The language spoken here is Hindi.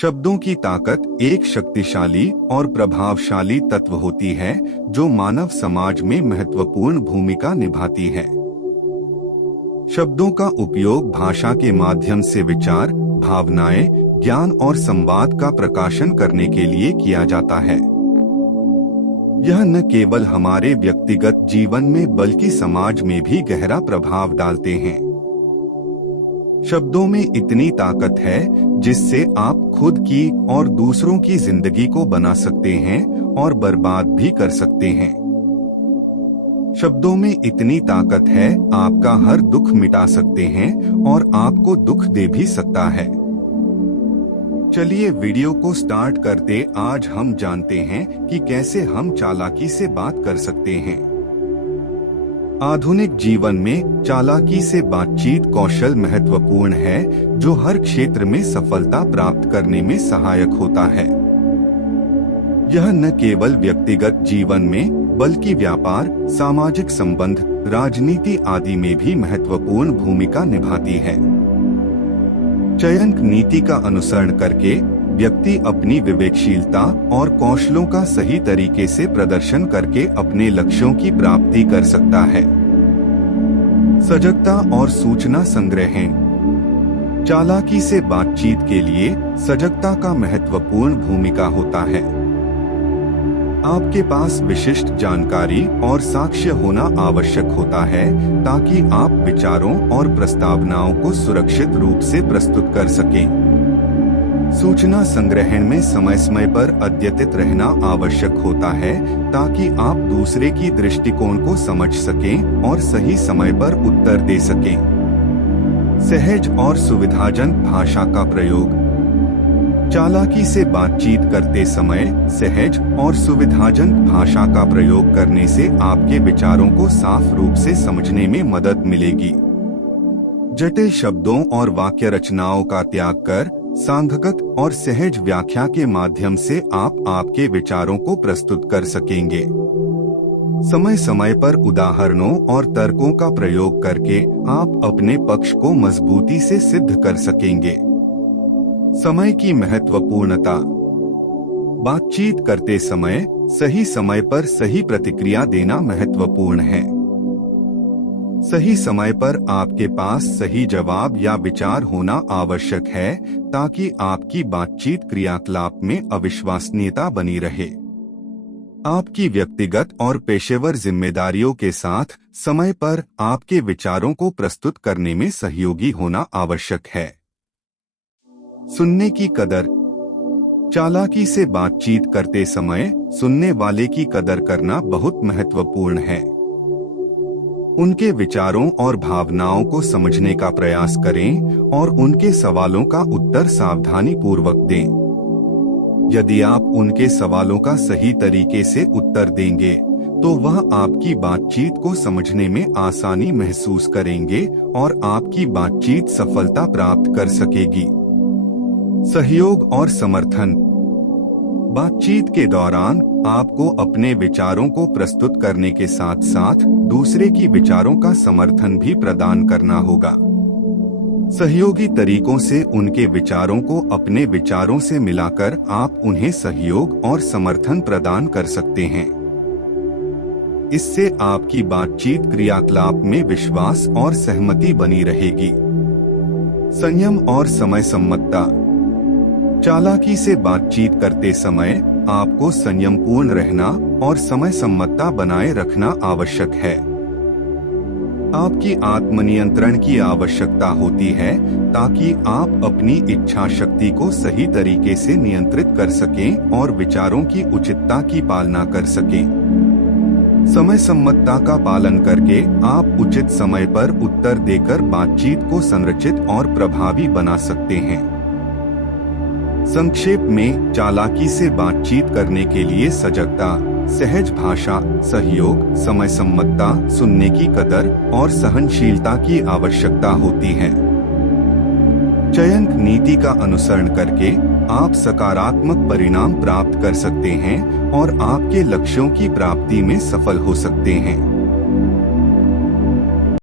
शब्दों की ताकत एक शक्तिशाली और प्रभावशाली तत्व होती है जो मानव समाज में महत्वपूर्ण भूमिका निभाती है। शब्दों का उपयोग भाषा के माध्यम से विचार, भावनाएं, ज्ञान और संवाद का प्रकाशन करने के लिए किया जाता है। यह न केवल हमारे व्यक्तिगत जीवन में बल्कि समाज में भी गहरा प्रभाव डालते हैं। शब्दों में इतनी ताकत है जिससे आप खुद की और दूसरों की जिंदगी को बना सकते हैं और बर्बाद भी कर सकते हैं। शब्दों में इतनी ताकत है, आपका हर दुख मिटा सकते हैं और आपको दुख दे भी सकता है। चलिए वीडियो को स्टार्ट करते। आज हम जानते हैं कि कैसे हम चालाकी से बात कर सकते हैं। आधुनिक जीवन में चालाकी से बातचीत कौशल महत्वपूर्ण है जो हर क्षेत्र में सफलता प्राप्त करने में सहायक होता है। यह न केवल व्यक्तिगत जीवन में बल्कि व्यापार, सामाजिक संबंध, राजनीति आदि में भी महत्वपूर्ण भूमिका निभाती है। चयन नीति का अनुसरण करके व्यक्ति अपनी विवेकशीलता और कौशलों का सही तरीके से प्रदर्शन करके अपने लक्ष्यों की प्राप्ति कर सकता है। सजगता और सूचना संग्रह। चालाकी से बातचीत के लिए सजगता का महत्वपूर्ण भूमिका होता है। आपके पास विशिष्ट जानकारी और साक्ष्य होना आवश्यक होता है ताकि आप विचारों और प्रस्तावनाओं को सुरक्षित रूप से प्रस्तुत कर सकें। सूचना संग्रहण में समय समय पर अद्यतित रहना आवश्यक होता है ताकि आप दूसरे की दृष्टिकोण को समझ सकें और सही समय पर उत्तर दे सकें। सहज और सुविधाजनक भाषा का प्रयोग। चालाकी से बातचीत करते समय सहज और सुविधाजनक भाषा का प्रयोग करने से आपके विचारों को साफ रूप से समझने में मदद मिलेगी। जटिल शब्दों और वाक्य रचनाओं का त्याग कर सांघिक और सहज व्याख्या के माध्यम से आप आपके विचारों को प्रस्तुत कर सकेंगे। समय समय पर उदाहरणों और तर्कों का प्रयोग करके आप अपने पक्ष को मजबूती से सिद्ध कर सकेंगे। समय की महत्वपूर्णता। बातचीत करते समय सही समय पर सही प्रतिक्रिया देना महत्वपूर्ण है। सही समय पर आपके पास सही जवाब या विचार होना आवश्यक है ताकि आपकी बातचीत क्रियाकलाप में अविश्वसनीयता बनी रहे। आपकी व्यक्तिगत और पेशेवर जिम्मेदारियों के साथ समय पर आपके विचारों को प्रस्तुत करने में सहयोगी होना आवश्यक है। सुनने की कदर। चालाकी से बातचीत करते समय सुनने वाले की कदर करना बहुत महत्वपूर्ण है। उनके विचारों और भावनाओं को समझने का प्रयास करें और उनके सवालों का उत्तर सावधानी पूर्वक दें। यदि आप उनके सवालों का सही तरीके से उत्तर देंगे तो वह आपकी बातचीत को समझने में आसानी महसूस करेंगे और आपकी बातचीत सफलता प्राप्त कर सकेगी। सहयोग और समर्थन। बातचीत के दौरान आपको अपने विचारों को प्रस्तुत करने के साथ साथ दूसरे की विचारों का समर्थन भी प्रदान करना होगा। सहयोगी तरीकों से उनके विचारों को अपने विचारों से मिलाकर आप उन्हें सहयोग और समर्थन प्रदान कर सकते हैं। इससे आपकी बातचीत क्रियाकलाप में विश्वास और सहमति बनी रहेगी। संयम और समय सम्मतता। चालाकी से बातचीत करते समय आपको संयमपूर्ण रहना और समय सम्मतता बनाए रखना आवश्यक है। आपकी आत्मनियंत्रण की आवश्यकता होती है ताकि आप अपनी इच्छा शक्ति को सही तरीके से नियंत्रित कर सकें और विचारों की उचितता की पालना कर सकें। समय सम्मतता का पालन करके आप उचित समय पर उत्तर देकर बातचीत को संरचित और प्रभावी बना सकते हैं। संक्षेप में, चालाकी से बातचीत करने के लिए सजगता, सहज भाषा, सहयोग, समय सम्मतता, सुनने की कदर और सहनशीलता की आवश्यकता होती है। चयन नीति का अनुसरण करके आप सकारात्मक परिणाम प्राप्त कर सकते हैं और आपके लक्ष्यों की प्राप्ति में सफल हो सकते हैं।